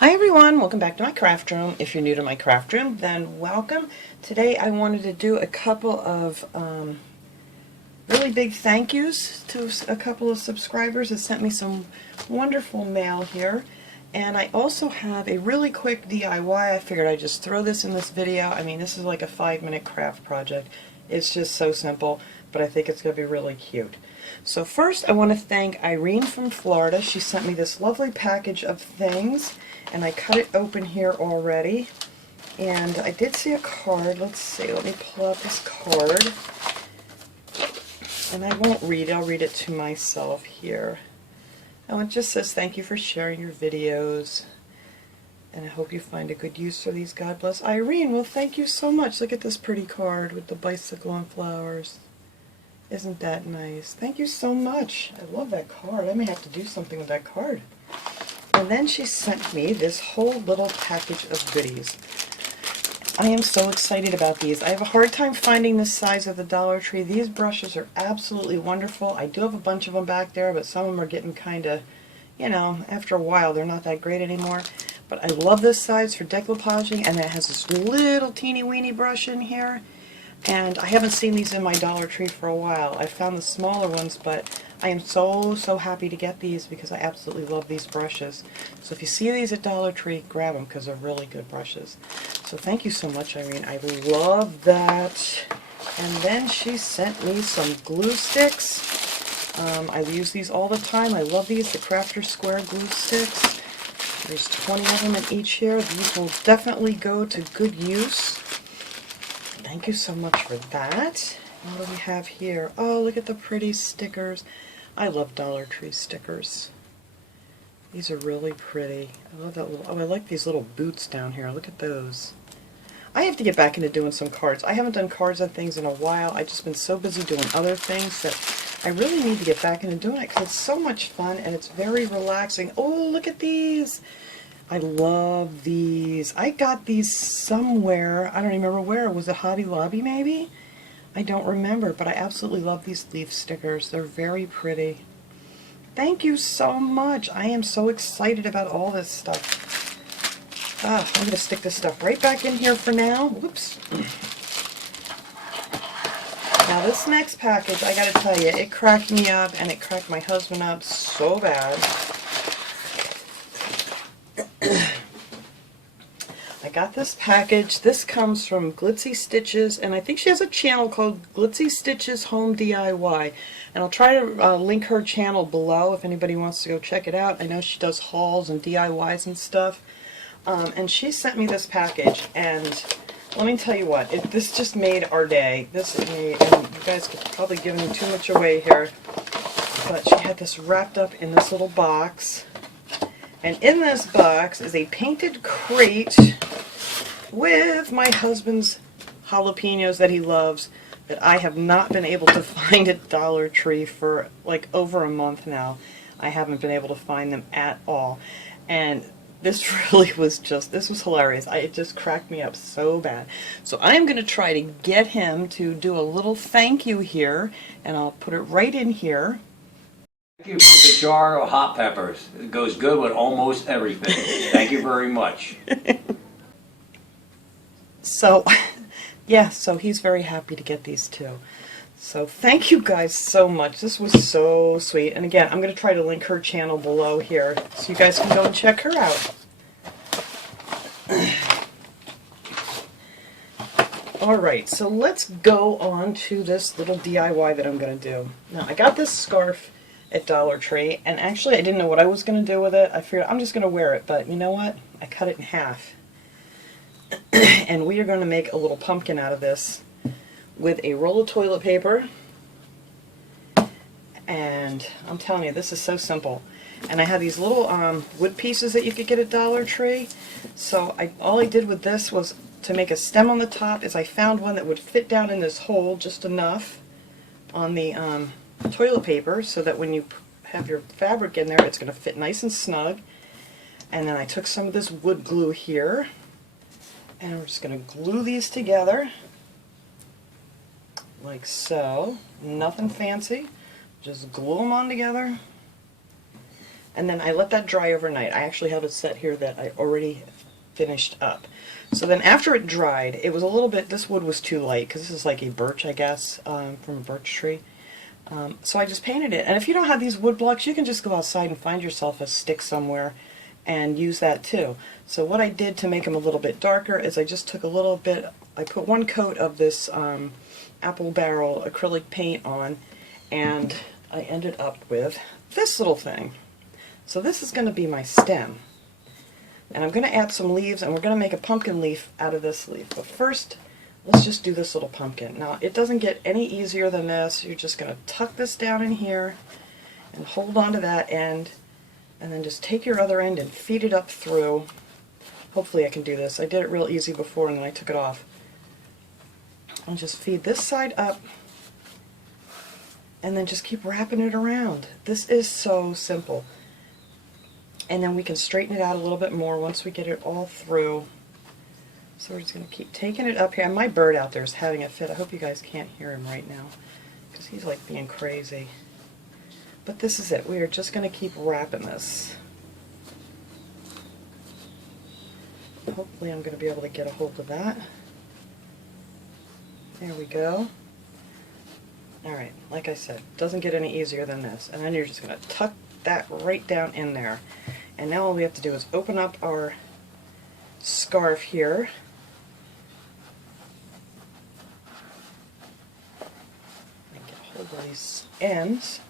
Hi everyone, welcome back to my craft room. If you're new to my craft room, then welcome. Today I wanted to do a couple of really big thank yous to a couple of subscribers that sent me some wonderful mail here. And I also have a really quick DIY. I figured I'd just throw this in this video. I mean, this is like a 5-minute craft project. It's just so simple, but I think it's going to be really cute. So first I want to thank Irene from Florida. She sent me this lovely package of things, and I cut it open here already. And I did see a card. Let's see, let me pull out this card. And I won't read it, I'll read it to myself here. Oh, it just says, thank you for sharing your videos, and I hope you find a good use for these. God bless. Irene, well, thank you so much. Look at this pretty card with the bicycle and flowers. Isn't that nice? Thank you so much. I love that card. I may have to do something with that card. And then she sent me this whole little package of goodies. I am so excited about these. I have a hard time finding the size of the Dollar Tree. These brushes are absolutely wonderful. I do have a bunch of them back there, but some of them are getting kind of, you know, after a while they're not that great anymore. But I love this size for decoupaging, and it has this little teeny weeny brush in here. And I haven't seen these in my Dollar Tree for a while. I found the smaller ones, but I am so happy to get these because I absolutely love these brushes. So if you see these at Dollar Tree, grab them because they're really good brushes. So thank you so much, Irene. I love that. And then she sent me some glue sticks. I use these all the time. I love these, the Crafter Square glue sticks. There's 20 of them in each here. These will definitely go to good use. Thank you so much for that. What do we have here? Oh, look at the pretty stickers. I love Dollar Tree stickers. These are really pretty. I love that little, oh, I like these little boots down here. Look at those. I have to get back into doing some cards. I haven't done cards and things in a while. I've just been so busy doing other things that I really need to get back into doing it because it's so much fun and it's very relaxing. Oh, look at these. I love these. I got these somewhere. I don't remember where. Was it Hobby Lobby maybe? I don't remember, but I absolutely love these leaf stickers. They're very pretty. Thank you so much. I am so excited about all this stuff. I'm going to stick this stuff right back in here for now. Whoops. Now this next package, I gotta tell you, it cracked me up and it cracked my husband up so bad. I got this package. This comes from Glitzy Stitches, and I think she has a channel called Glitzy Stitches Home DIY. And I'll try to link her channel below if anybody wants to go check it out. I know she does hauls and DIYs and stuff. And she sent me this package, and let me tell you what, this just made our day. This made, and you guys could probably give me too much away here, but she had this wrapped up in this little box. And in this box is a painted crate with my husband's jalapenos that he loves that I have not been able to find at Dollar Tree for like over a month now. I haven't been able to find them at all. And this really was just, this was hilarious. It just cracked me up so bad. So I'm going to try to get him to do a little thank you here, and I'll put it right in here. Thank you for the jar of hot peppers. It goes good with almost everything. Thank you very much. So, yeah, so he's very happy to get these too. So thank you guys so much. This was so sweet. And again, I'm going to try to link her channel below here so you guys can go and check her out. Alright, so let's go on to this little DIY that I'm going to do. Now, I got this scarf at Dollar Tree, and actually I didn't know what I was going to do with it. I figured I'm just going to wear it, but you know what? I cut it in half. And we are going to make a little pumpkin out of this with a roll of toilet paper. And I'm telling you, this is so simple. And I have these little wood pieces that you could get at Dollar Tree. So all I did with this was to make a stem on the top is I found one that would fit down in this hole just enough on the toilet paper so that when you have your fabric in there it's going to fit nice and snug. And then I took some of this wood glue here and we're just going to glue these together like so. Nothing fancy, just glue them on together. And then I let that dry overnight. I actually have a set here that I already finished up. So then after it dried, it was a little bit, this wood was too light, because this is like a birch, I guess, from a birch tree. So I just painted it. And if you don't have these wood blocks, you can just go outside and find yourself a stick somewhere and use that too. So what I did to make them a little bit darker is I just took a little bit, I put one coat of this apple barrel acrylic paint on, and I ended up with this little thing. So this is going to be my stem. And I'm going to add some leaves, and we're going to make a pumpkin leaf out of this leaf. But first, let's just do this little pumpkin. Now, it doesn't get any easier than this. You're just going to tuck this down in here and hold on to that end, and then just take your other end and feed it up through. Hopefully I can do this. I did it real easy before, and then I took it off. And just feed this side up, and then just keep wrapping it around. This is so simple. And then we can straighten it out a little bit more once we get it all through. So we're just going to keep taking it up here. And my bird out there is having a fit. I hope you guys can't hear him right now, because he's like being crazy. But this is it. We are just going to keep wrapping this. Hopefully I'm going to be able to get a hold of that. There we go. Alright, like I said, doesn't get any easier than this. And then you're just going to tuck that right down in there. And now all we have to do is open up our scarf here. And get a hold of these ends.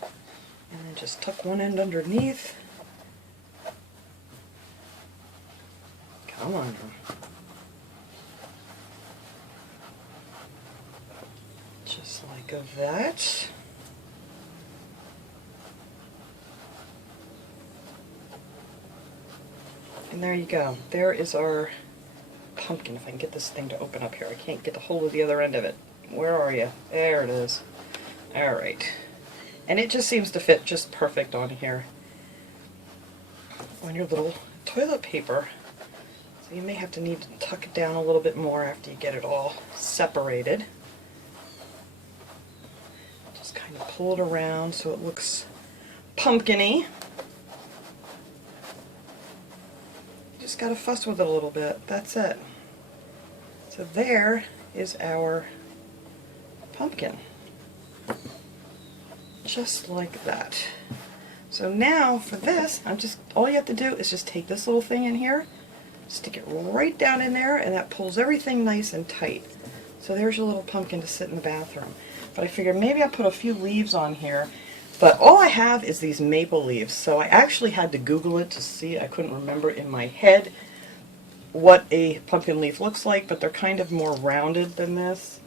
And then just tuck one end underneath. Come on. Just like that. And there you go. There is our pumpkin. If I can get this thing to open up here. I can't get a hold of the other end of it. Where are you? There it is. Alright. And it just seems to fit just perfect on here. On your little toilet paper. So you may have to need to tuck it down a little bit more after you get it all separated. Just kind of pull it around so it looks pumpkin-y. Just gotta fuss with it a little bit. That's it. So there is our pumpkin. Just like that. So now for this, all you have to do is just take this little thing in here, stick it right down in there, and that pulls everything nice and tight. So there's your little pumpkin to sit in the bathroom. But I figured maybe I'll put a few leaves on here. But all I have is these maple leaves, so I actually had to Google it to see. I couldn't remember in my head what a pumpkin leaf looks like, but they're kind of more rounded than this.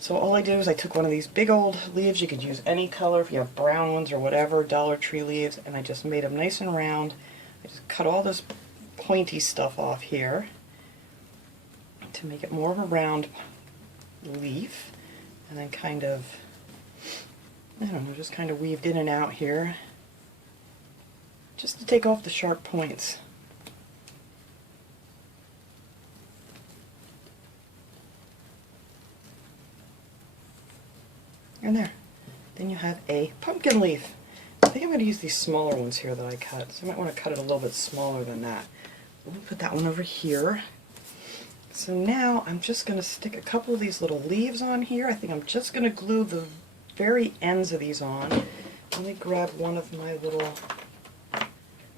So all I did was I took one of these big old leaves. You could use any color if you have brown ones or whatever, Dollar Tree leaves, and I just made them nice and round. I just cut all this pointy stuff off here to make it more of a round leaf, and then kind of, I don't know, just kind of weaved in and out here, just to take off the sharp points. And there. Then you have a pumpkin leaf. I think I'm going to use these smaller ones here that I cut, so I might want to cut it a little bit smaller than that. Let me put that one over here. So now I'm just going to stick a couple of these little leaves on here. I think I'm just going to glue the very ends of these on. Let me grab one of my little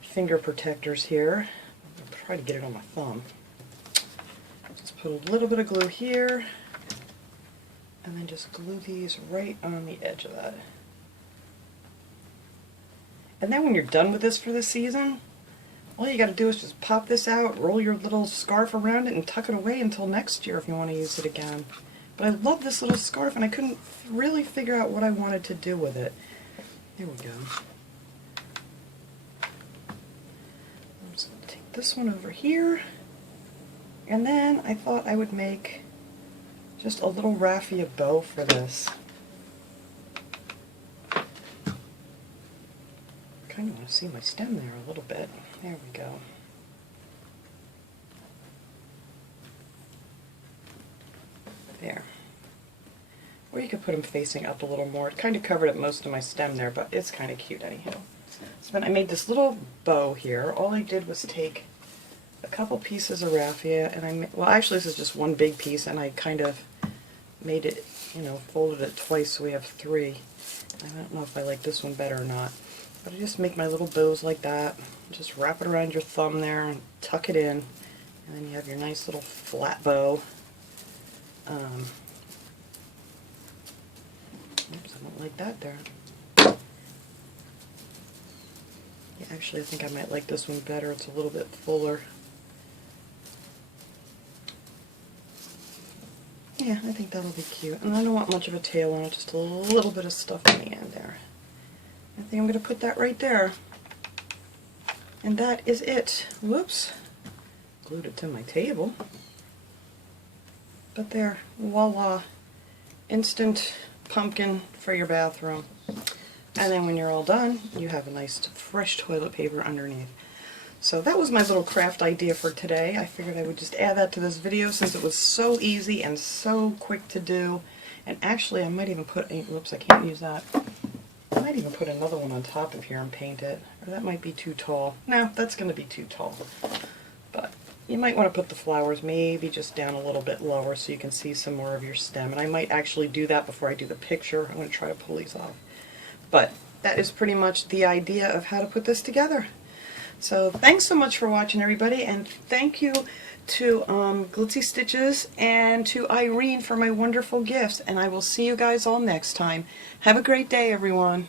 finger protectors here. I'm going to try to get it on my thumb. Just put a little bit of glue here, and then just glue these right on the edge of that. And then when you're done with this for the season, all you got to do is just pop this out, roll your little scarf around it, and tuck it away until next year if you want to use it again. But I love this little scarf, and I couldn't really figure out what I wanted to do with it. There we go. I'm just going to take this one over here, and then I thought I would make just a little raffia bow for this. Kind of want to see my stem there a little bit. There we go. There. Or you could put them facing up a little more. It kind of covered up most of my stem there, but it's kind of cute anyhow. So then I made this little bow here. All I did was take a couple pieces of raffia, and well, actually this is just one big piece, and I kind of made it, you know, folded it twice so we have three. I don't know if I like this one better or not, but I just make my little bows like that. Just wrap it around your thumb there and tuck it in, and then you have your nice little flat bow. Oops, I don't like that there. Yeah, actually I think I might like this one better. It's a little bit fuller. Yeah, I think that'll be cute. And I don't want much of a tail on it, just a little bit of stuff on the end there. I think I'm going to put that right there. And that is it. Whoops. Glued it to my table. But there, voila. Instant pumpkin for your bathroom. And then when you're all done, you have a nice fresh toilet paper underneath. So that was my little craft idea for today. I figured I would just add that to this video since it was so easy and so quick to do. And actually I might even put a, whoops, I can't use that. I might even put another one on top of here and paint it. Or that might be too tall. No, that's going to be too tall. But you might want to put the flowers maybe just down a little bit lower so you can see some more of your stem. And I might actually do that before I do the picture. I'm going to try to pull these off. But that is pretty much the idea of how to put this together. So thanks so much for watching, everybody, and thank you to Glitzy Stitches and to Irene for my wonderful gifts, and I will see you guys all next time. Have a great day, everyone.